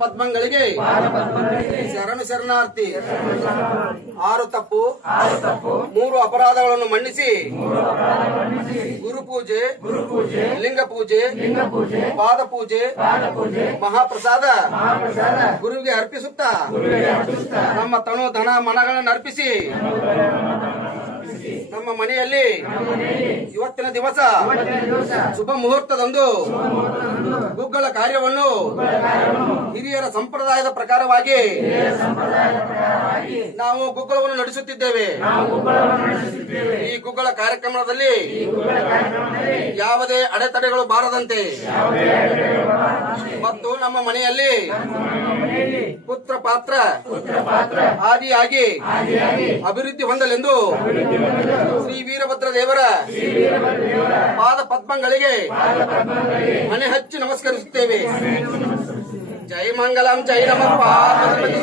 ಪದ್ಮಗಳಿಗೆ ಶರಣು ಶರಣಾರ್ಥಿ. 6 ತಪ್ಪು 3 ಅಪರಾಧಗಳನ್ನು ಮನ್ನಿಸಿ ಗುರುಪೂಜೆ, ಲಿಂಗ ಪೂಜೆ, ಪಾದ ಪೂಜೆ, ಮಹಾಪ್ರಸಾದ ಗುರುವಿಗೆ ಅರ್ಪಿಸುತ್ತಾ ನಮ್ಮ ತನು ಧನ ಮನಗಳನ್ನು ಅರ್ಪಿಸಿ ನಮ್ಮ ಮನೆಯಲ್ಲಿ ಇವತ್ತಿನ ದಿವಸ ಶುಭ ಮುಹೂರ್ತದಂದು ಗುಗ್ಗಳ ಕಾರ್ಯವನ್ನು ಹಿರಿಯರ ಸಂಪ್ರದಾಯದ ಪ್ರಕಾರವಾಗಿ ನಾವು ಗುಗ್ಗಳವನ್ನು ನಡೆಸುತ್ತಿದ್ದೇವೆ. ಈ ಗುಗ್ಗಳ ಕಾರ್ಯಕ್ರಮದಲ್ಲಿ ಯಾವುದೇ ಅಡೆತಡೆಗಳು ಬಾರದಂತೆ ಮತ್ತು ನಮ್ಮ ಮನೆಯಲ್ಲಿ ಪುತ್ರ ಪಾತ್ರ ಆದಿಯಾಗಿ ಅಭಿವೃದ್ಧಿ ಹೊಂದಲೆಂದು ಶ್ರೀ ವೀರಭದ್ರ ದೇವರ ಪಾದ ಪದ್ಮಗಳಿಗೆ ಮನೆ ಹಚ್ಚಿ ನಮಸ್ಕರಿಸುತ್ತೇವೆ. ಜೈ ಮಂಗಲಂ, ಜೈ ನಮಃ ಪಾರ್ವತಿ.